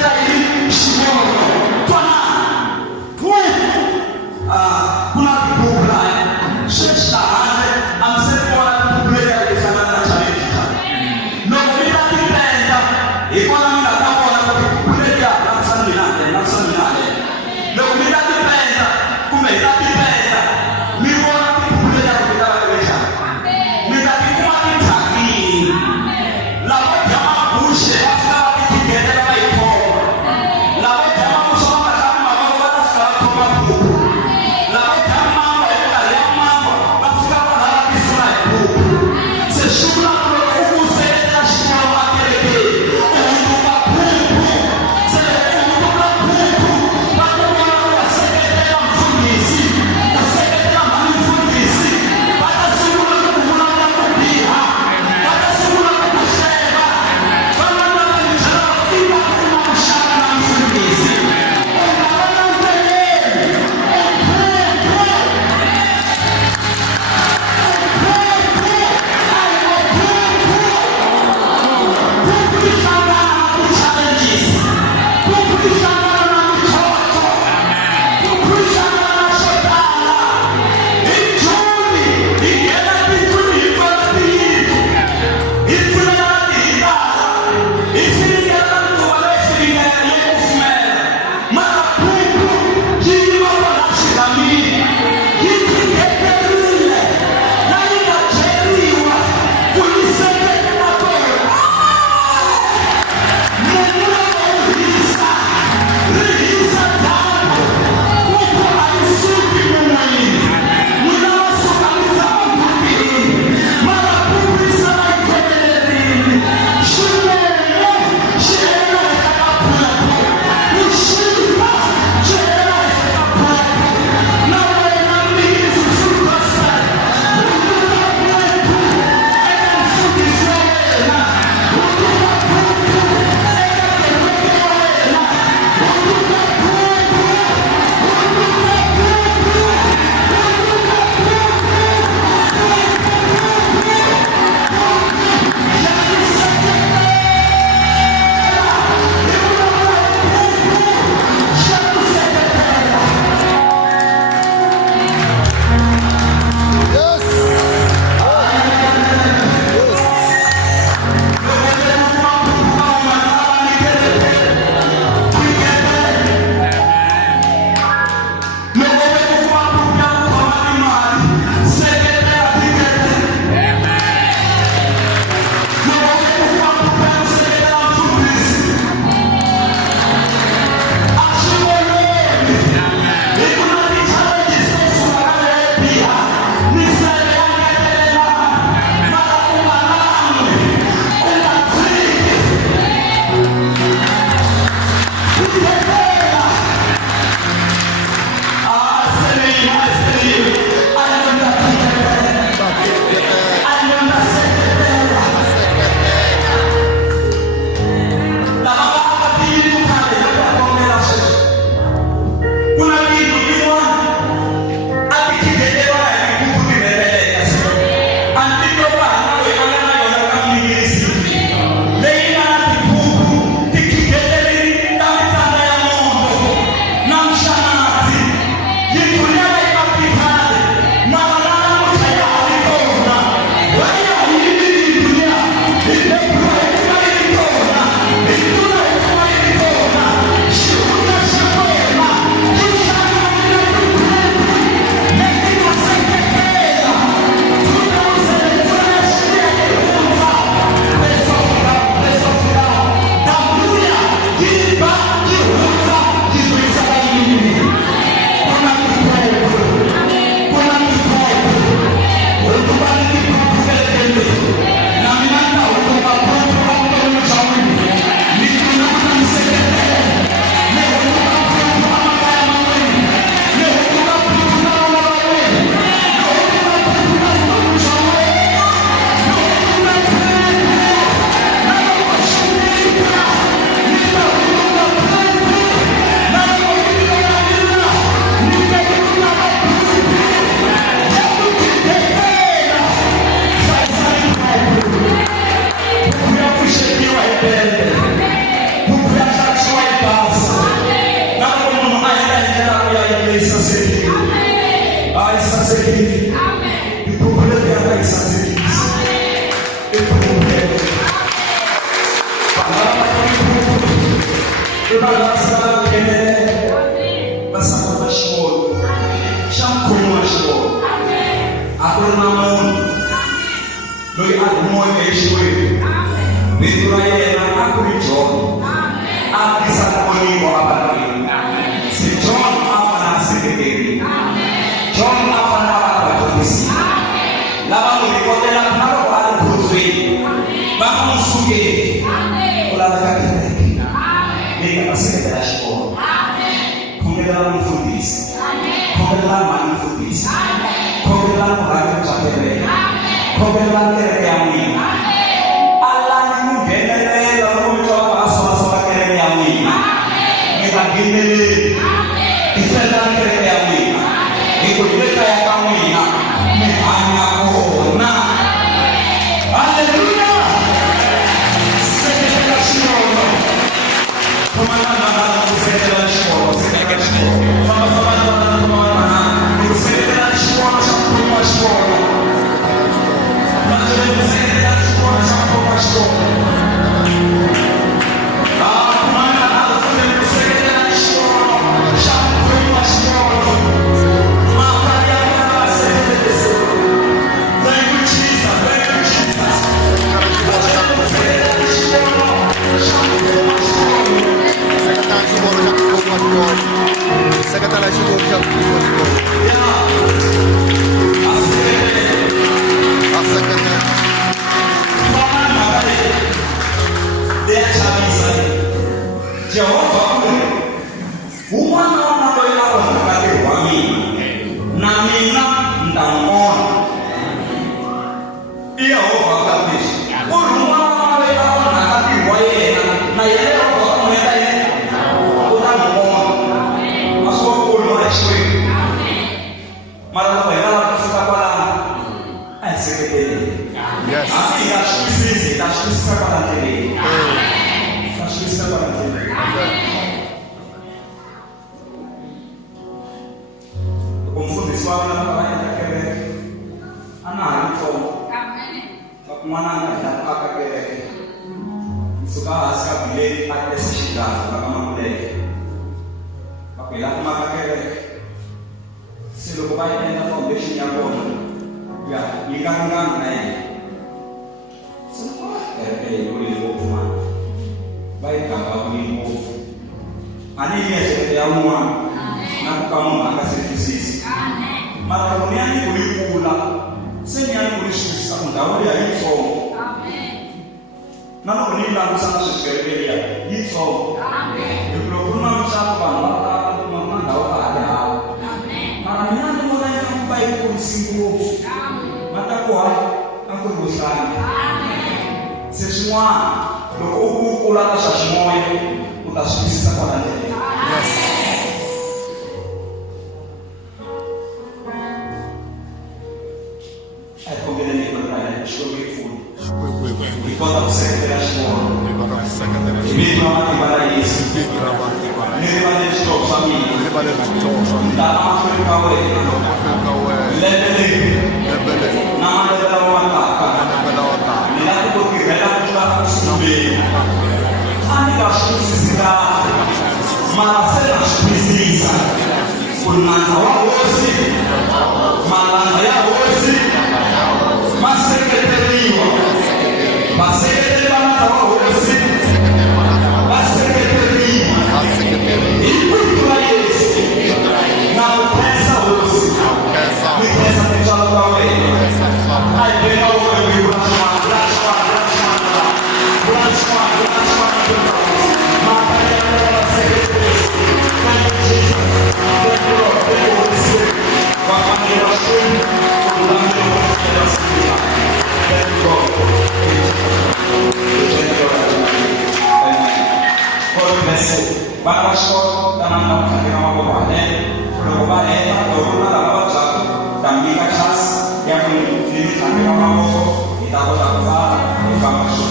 Yang